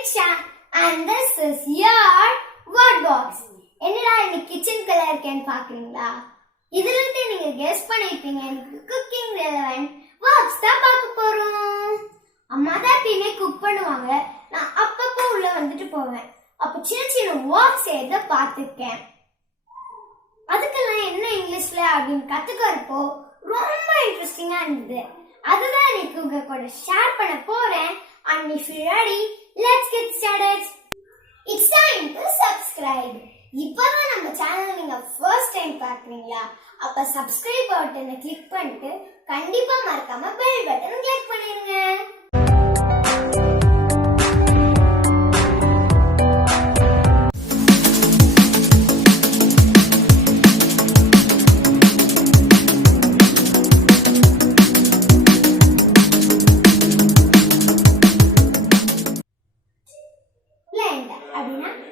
Riksha and this is your word box. என்னடா இந்த kitchen colour இருக்கேன்னு பாக்குறீங்களா? இதுல இருந்து நீங்க கெஸ் பண்ணிருப்பீங்க எனக்கு குக்கிங் ரெலவென்ட் வேர்ட்ஸ் தான் பார்க்க போறோம். அம்மா தான் எப்பயுமே குக் பண்ணுவாங்க. நான் அப்பப்போ உள்ள வந்துட்டு போவேன். அப்ப சின்ன சின்ன வேர்ட்ஸ் எழுத பார்த்துருக்கேன். அதுக்கெல்லாம் என்ன இங்கிலீஷ்ல அப்படின்னு கத்துக்கிறப்போ ரொம்ப இன்ட்ரெஸ்டிங்கா இருந்தது. அதுதான் இன்னைக்கு உங்க கூட ஷேர் பண்ண போறேன். And if you're ready, let's get started. It's time to subscribe. இப்பதான் நம்ம சேனல் நீங்க ஃபர்ஸ்ட் டைம் பார்க்கறீங்களா? அப்ப subscribe பட்டனை கிளிக் பண்ணிட்டு கண்டிப்பா மறக்காம பெல் பட்டனை கிளிக் பண்ணிருங்க.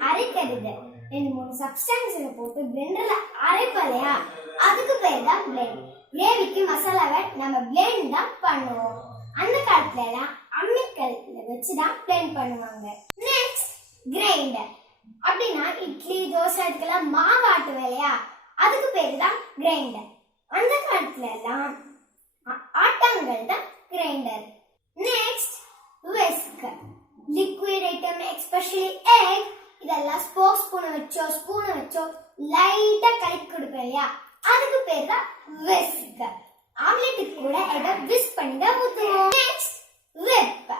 அரைக்கிறது. 2-3 சப்ஸ்டன்ஸை போட்டு பிளெண்டர்ல அரைப்பலையா, அதுக்கு பேர் தான் பிளெண்ட். கிரேவிக்கு மசாலாவை நம்ம பிளெண்ட் தான் பண்ணுவோம். அந்த காலத்துல எல்லாம் அம்மிக்கல்ல வச்சுதான் பிளெண்ட் பண்ணுவாங்க. Next grinder. அப்படின்னா இட்லி தோசை இதுக்கெல்லாம் மாவு ஆட்டுவோம் இல்லையா, அதுக்கு பேர் தான் கிரைண்டர். அந்த காலத்துல எல்லாம் ஆட்டாங்கல் தான் grinder. Next whisk. Liquid item especially egg இதெல்லாம் ஸ்பூனை வச்சோ லைட்டா கலக்கி கொடுப்பேன் இல்லையா, அதுக்கு பேர் தான் விஸ்க். ஆம்லெட்டுக்கு கூட இதை விஸ்க் பண்ணி தான் ஊற்றுவோம். Next whip.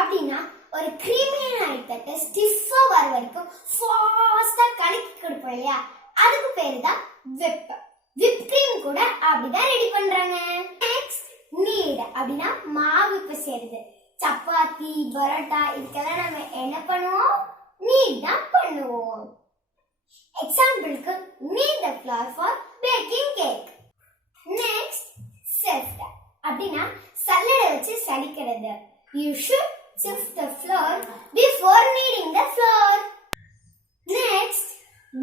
அப்படின்னா ஒரு கிரீமியான ஐட்டத்தை ஸ்டிஃபா வர வரைக்கும் ஃபாஸ்டா கலக்கி கொடுப்போம் இல்லையா, அதுக்கு பேர் தான் விப். விப் கிரீம் கூட அப்படிதான் ரெடி பண்றாங்க. Next knead. அப்படின்னா மாவு பிசைறது. சப்பாத்தி பரோட்டா இதுக்கெல்லாம் நம்ம என்ன பண்ணுவோம், நீட் தான் பண்ணுவோம். எக்ஸாம்பிளுக்கு knead the flour for baking cake. Next sift. அப்படின்னா சல்லடை வச்சு சலிக்கிறது. You should sift the flour before kneading the flour. Next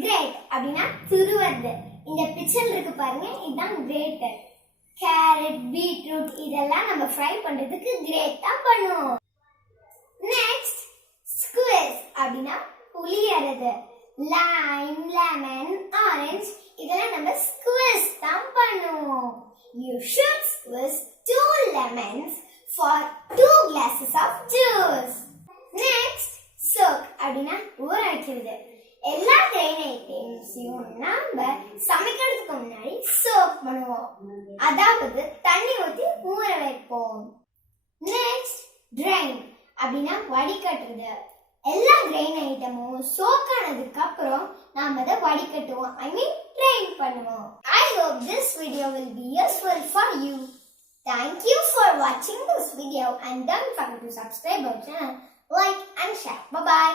grate. அப்படின்னா துருவது. இந்த பிக்சர்ல இருக்கு பாருங்க, இதுதான் கிரேட்டர். கேரட் பீட்ரூட் இதெல்லாம் நம்ம ஃப்ரை பண்றதுக்கு கிரேட் தான் பண்ணுவோம். Next squeeze. அப்படின்னா புளியறது. லைம் லெமன் ஆரஞ்சு இதெல்லாம் நம்ம ஸ்குவீஸ் தான் பண்ணுவோம். You should squeeze 2 lemons for 2 glasses of juice. Next soak. அப்படின்னா ஊற வைக்கிறது. எல்லா கிரெயின் ஐட்டம்ஸையும் நம்ம சமைக்கிறதுக்கு முன்னாடி சோக் பண்ணுவோம், அதாவது தண்ணி ஊற்றி ஊற வைப்போம். Next drain. அப்படின்னா வடிகட்டுறது. எல்லா கிரெயின் ஐட்டமும் சோக் ஆனதுக்கு அப்புறம் நாம அதை வடிகட்டுவோம், ஐ மீன் ட்ரைன் பண்ணுவோம். I hope this video will be useful for you. Thank you for watching this video and don't forget to subscribe our channel, like and share. Bye bye.